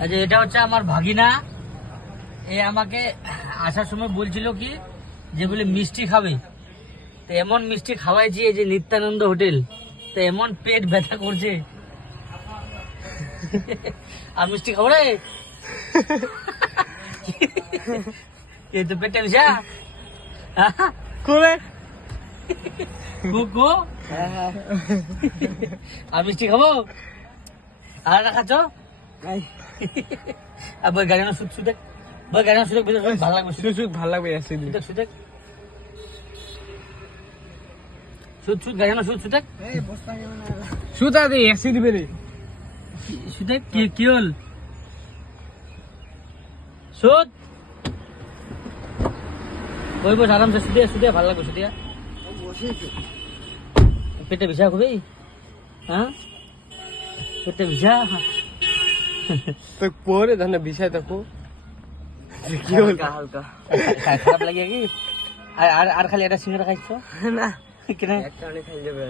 আচ্ছা, এটা হচ্ছে আমার ভাগিনা। এ আমাকে আসার সময় বলছিল কি যেগুলি মিষ্টি খাবে, তো এমন মিষ্টি খাওয়াইছি এই যে নিত্যানন্দ হোটেল, তো এমন পেট ব্যথা করছে। আর মিষ্টি খাবো রে, এই তো পেটটা বিষা করে আর মিষ্টি খাবো। আর একটা খাচ্ছ? আর বই গাড়ি সুদ সুদেক, বই গাড়ি সুদেক ভালো লাগবে, সুদ ভাল লাগবে সুদেক সুদেক সুদ সুদ গাড়ি সুদ সুদেক সুদ আছে এসি দিবে রে সুদেক কি হল সুদ বই বস আরামসে সুদিয়া সুদিয়া ভালো লাগবে সুদিয়া। পেটে ভিসা খুবই, হ্যাঁ পেটে ভিসা তো পরে ধান বিষয় দেখো কি হল হালকা খারাপ লাগে কি? আর খালি একটা সিঙ্গারা খাইছো না কেন? একটা অনেক খাই যাবে